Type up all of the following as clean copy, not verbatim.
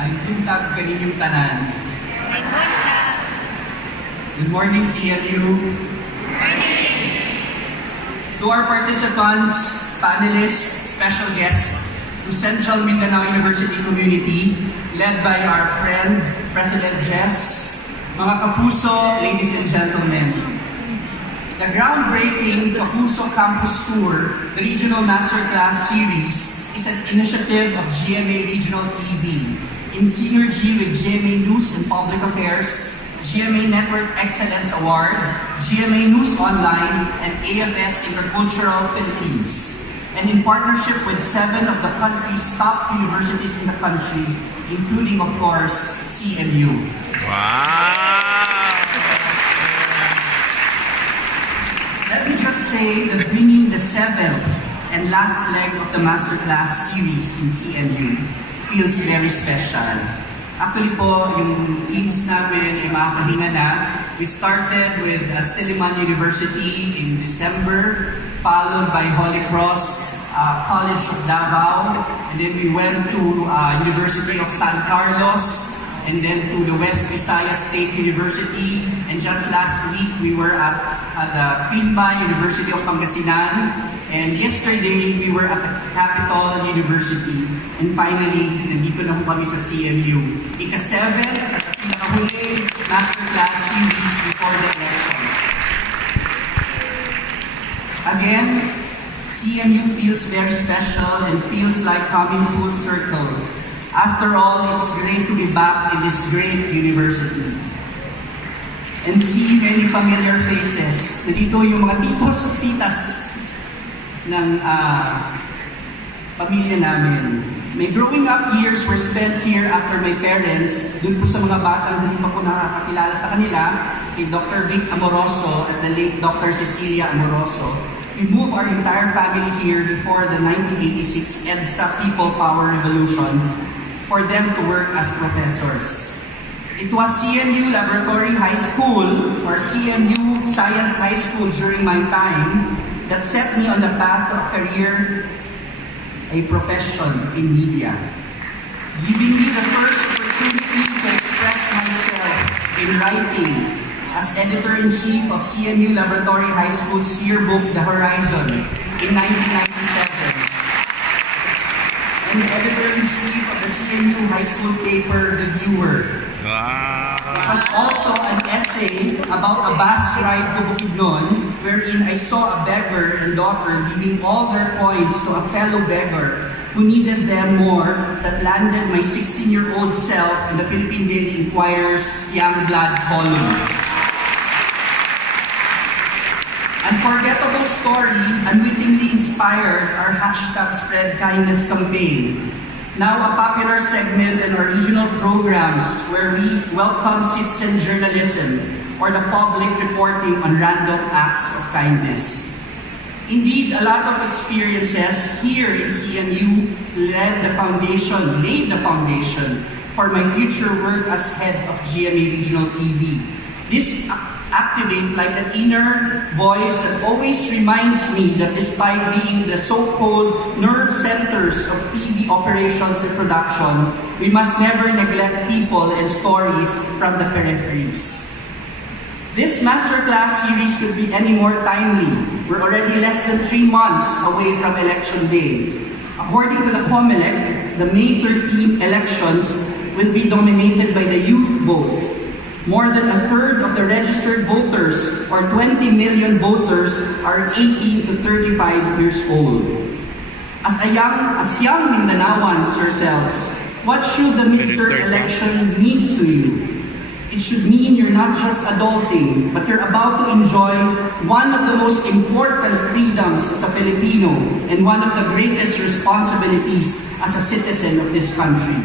Ay buntag kaninyong tanan. Ay buntag. Good morning, CLU. Morning. To our participants, panelists, special guests, to Central Mindanao University community, led by our friend, President Jess, mga Kapuso, ladies and gentlemen. The groundbreaking Kapuso Campus Tour, the Regional Masterclass Series, is an initiative of GMA Regional TV in synergy with GMA News and Public Affairs, GMA Network Excellence Award, GMA News Online, and AFS Intercultural Philippines, and in partnership with 7 of the country's top universities in the country, including, of course, CMU. Wow! Let me just say that winning the 7th and last leg of the Masterclass series in CMU feels very special. Actually po, yung teams namin ay makapahinga na. We started with Silliman University in December, followed by Holy Cross College of Davao, and then we went to University of San Carlos, and then to the West Visayas State University, and just last week we were at the FINMA University of Pangasinan, and yesterday we were at the Capital University, and finally, nandito na po kami sa CMU. Ika-7 at pinakahuli Masterclass series before the elections. Again, CMU feels very special and feels like coming full circle. After all, it's great to be back in this great university and see many familiar faces. Nandito yung mga titos at titas ng pamilya namin. My growing up years were spent here after my parents, dun po sa mga batang hindi pa po nakakakilala sa kanila, kay Dr. Vic Amoroso at the late Dr. Cecilia Amoroso. We moved our entire family here before the 1986 EDSA People Power Revolution for them to work as professors. It was CMU Laboratory High School or CMU Science High School during my time that set me on the path to a career, a profession in media, giving me the first opportunity to express myself in writing as editor-in-chief of CMU Laboratory High School's yearbook, The Horizon, in 1997, and editor-in-chief of the CMU High School paper, The Viewer. It was also an essay about a bus ride to Bukidnon, wherein I saw a beggar and daughter giving all their coins to a fellow beggar who needed them more, that landed my 16-year-old self in the Philippine Daily Inquirer's Young Blood column. Unforgettable story unwittingly inspired our #SpreadKindness campaign, now a popular segment in our regional programs where we welcome citizen journalism or the public reporting on random acts of kindness. Indeed, a lot of experiences here in CMU laid the foundation for my future work as head of GMA Regional TV. This activate like an inner voice that always reminds me that despite being the so-called nerve centers of TV operations and production, we must never neglect people and stories from the peripheries. This Masterclass series could be any more timely. We're already less than 3 months away from Election Day. According to the COMELEC, the May 13 elections will be dominated by the youth vote. More than a third of the registered voters, or 20 million voters, are 18 to 35 years old. As young Mindanaoans yourselves, what should the midterm election mean to you? It should mean you're not just adulting, but you're about to enjoy one of the most important freedoms as a Filipino and one of the greatest responsibilities as a citizen of this country.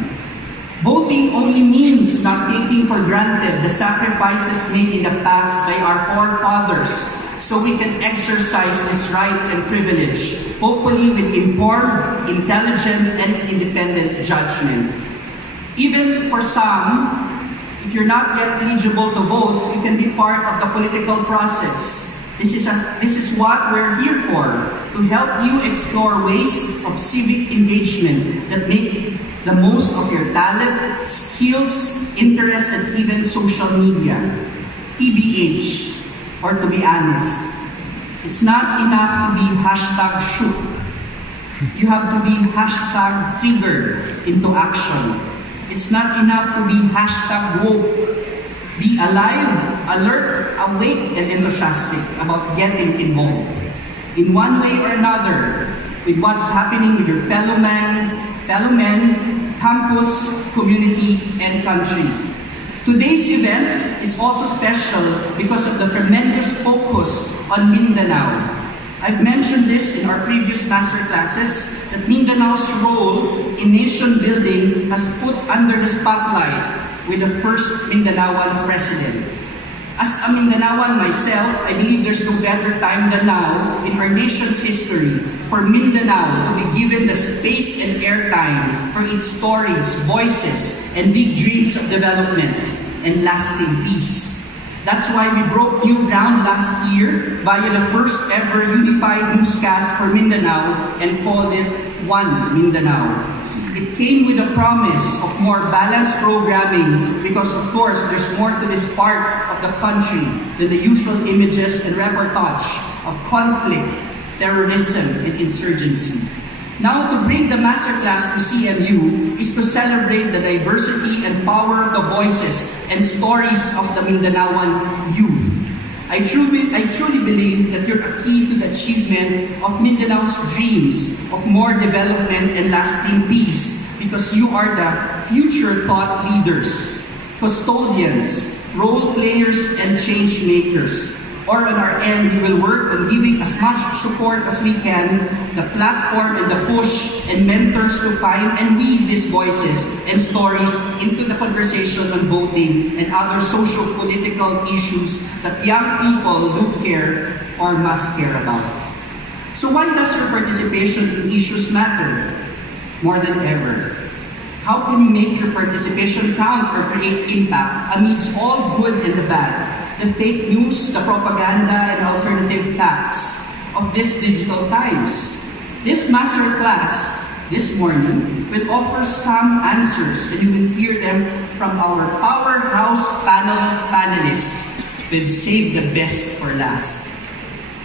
Voting only means not taking for granted the sacrifices made in the past by our forefathers so we can exercise this right and privilege, hopefully with informed, intelligent, and independent judgment. Even for some, if you're not yet eligible to vote, you can be part of the political process. This is what we're here for, to help you explore ways of civic engagement that make the most of your talent, skills, interests, and even social media. TBH, or to be honest, it's not enough to be hashtag shoot. You have to be hashtag triggered into action. It's not enough to be hashtag woke. Be alive, alert, awake, and enthusiastic about getting involved in one way or another with what's happening with your fellow men, campus, community, and country. Today's event is also special because of the tremendous focus on Mindanao. I've mentioned this in our previous master classes that Mindanao's role in nation building has put under the spotlight with the first Mindanaoan president. As a Mindanaoan myself, I believe there's no better time than now in our nation's history for Mindanao to be given the space and airtime for its stories, voices, and big dreams of development and lasting peace. That's why we broke new ground last year via the first ever unified newscast for Mindanao and called it One Mindanao. It came with a promise of more balanced programming because, of course, there's more to this part of the country than the usual images and reportage of conflict, terrorism, and insurgency. Now, to bring the masterclass to CMU is to celebrate the diversity and power of the voices and stories of the Mindanaoan youth. I truly believe that you're a key to the achievement of Mindanao's dreams of more development and lasting peace because you are the future thought leaders, custodians, role players, and change makers. Or on our end, we will work on giving as much support as we can, the platform and the push and mentors to find and weave these voices and stories into the conversation on voting and other social-political issues that young people do care or must care about. So why does your participation in issues matter? More than ever. How can you make your participation count or create impact amidst all good and the bad? The fake news, the propaganda, and alternative facts of these digital times. This master class this morning will offer some answers and you will hear them from our powerhouse panel of panelists. We've saved the best for last.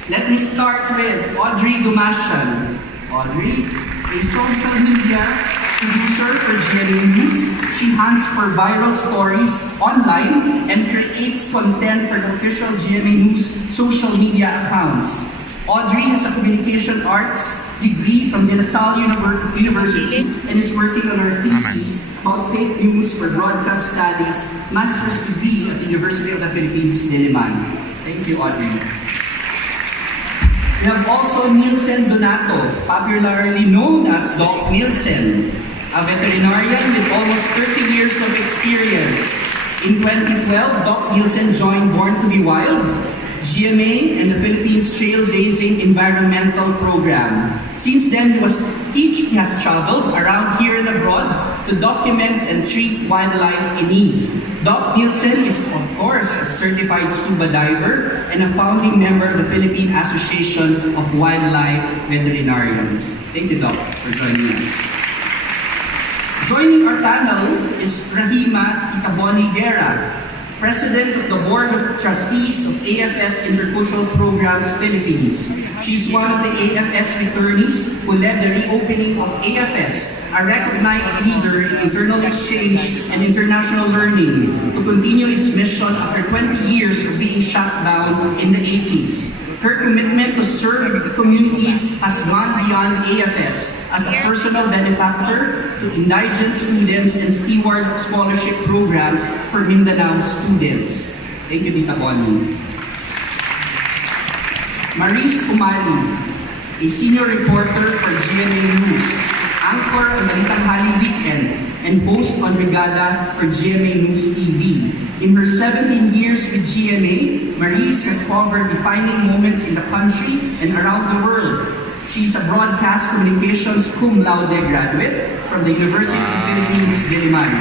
Let me start with Audrey Dumasian. Audrey, a social media producer for GMA News. She hunts for viral stories online and creates content for the official GMA News social media accounts. Audrey has a communication arts degree from De La Salle University and is working on her thesis about fake news for broadcast studies, master's degree at the University of the Philippines, Diliman. Thank you, Audrey. We have also Nielsen Donato, popularly known as Doc Nielsen, a veterinarian with almost 30 years of experience. In 2012, Doc Nielsen joined Born to be Wild, GMA, and the Philippines Trailblazing Environmental Program. Since then, he has traveled around here and abroad to document and treat wildlife in need. Doc Nielsen is, of course, a certified scuba diver and a founding member of the Philippine Association of Wildlife Veterinarians. Thank you, Doc, for joining us. Joining our panel is Rahima Itaboni-Dera, President of the Board of Trustees of AFS Intercultural Programs Philippines. She's one of the AFS returnees who led the reopening of AFS, a recognized leader in internal exchange and international learning, to continue its mission after 20 years of being shut down in the 80s. Her commitment to serve communities has gone beyond AFS as a personal benefactor to indigent students and steward scholarship programs for Mindanao students. Thank you, Tita Bonnie. Maris Umali, a senior reporter for GMA News, anchor on Balitanghali Weekend, and host on Brigada for GMA News TV. In her 17 years with GMA, Maris has covered defining moments in the country and around the world. She is a broadcast communications cum laude graduate from the University of the Philippines, Diliman.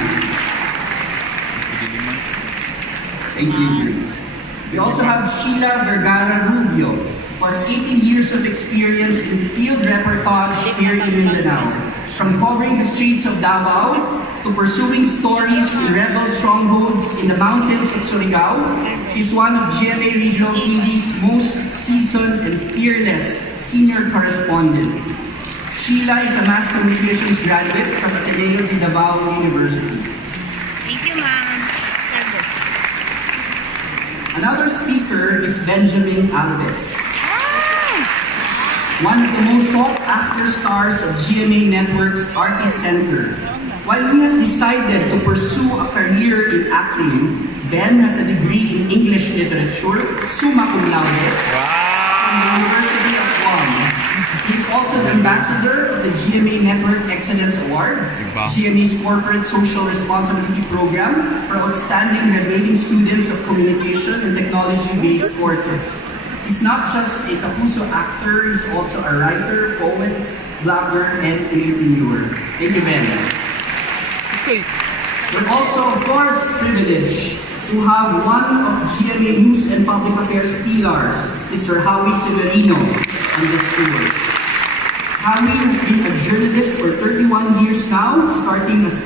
Thank you, Maris. We also have Sheila Vergara Rubio, who has 18 years of experience in field reportage here in Mindanao. From covering the streets of Davao to pursuing stories in rebel strongholds in the mountains of Surigao, she's one of GMA Regional TV's most seasoned and fearless senior correspondents. Sheila is a mass communications graduate from Ateneo de Davao University. Thank you, ma'am. Another speaker is Benjamin Alves, one of the most sought-after stars of GMA Network's Artist Center. While he has decided to pursue a career in acting, Ben has a degree in English literature, summa cum laude, from the University of Guam. He is also the ambassador of the GMA Network Excellence Award, GMA's Corporate Social Responsibility Program for outstanding graduating students of communication and technology-based courses. He's not just a Kapuso actor, he's also a writer, poet, blogger, and entrepreneur. Thank you, Ben. We're also, of course, privileged to have one of GMA News and Public Affairs pillars, Mr. Howie Severino, on this tour. Howie has been a journalist for 31 years now, starting as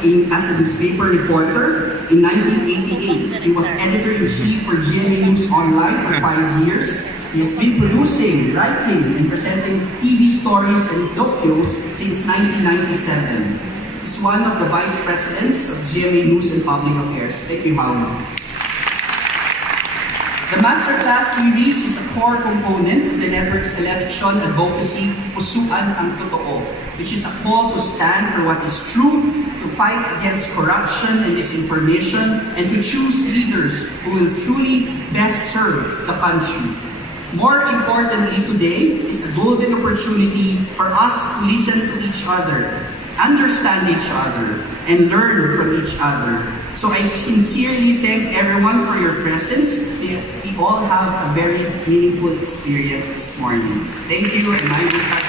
a newspaper reporter in 1988. He was editor-in-chief for GMA News Online for 5 years. He has been producing, writing, and presenting TV stories and documentaries since 1997. He's one of the vice presidents of GMA News and Public Affairs. Thank you, Howie. The Masterclass series is a core component of the network's election advocacy, Pusuan ang Totoo, which is a call to stand for what is true, to fight against corruption and disinformation, and to choose leaders who will truly best serve the country. More importantly today is a golden opportunity for us to listen to each other, understand each other, and learn from each other. So I sincerely thank everyone for your presence. We all have a very meaningful experience this morning. Thank you, and I will have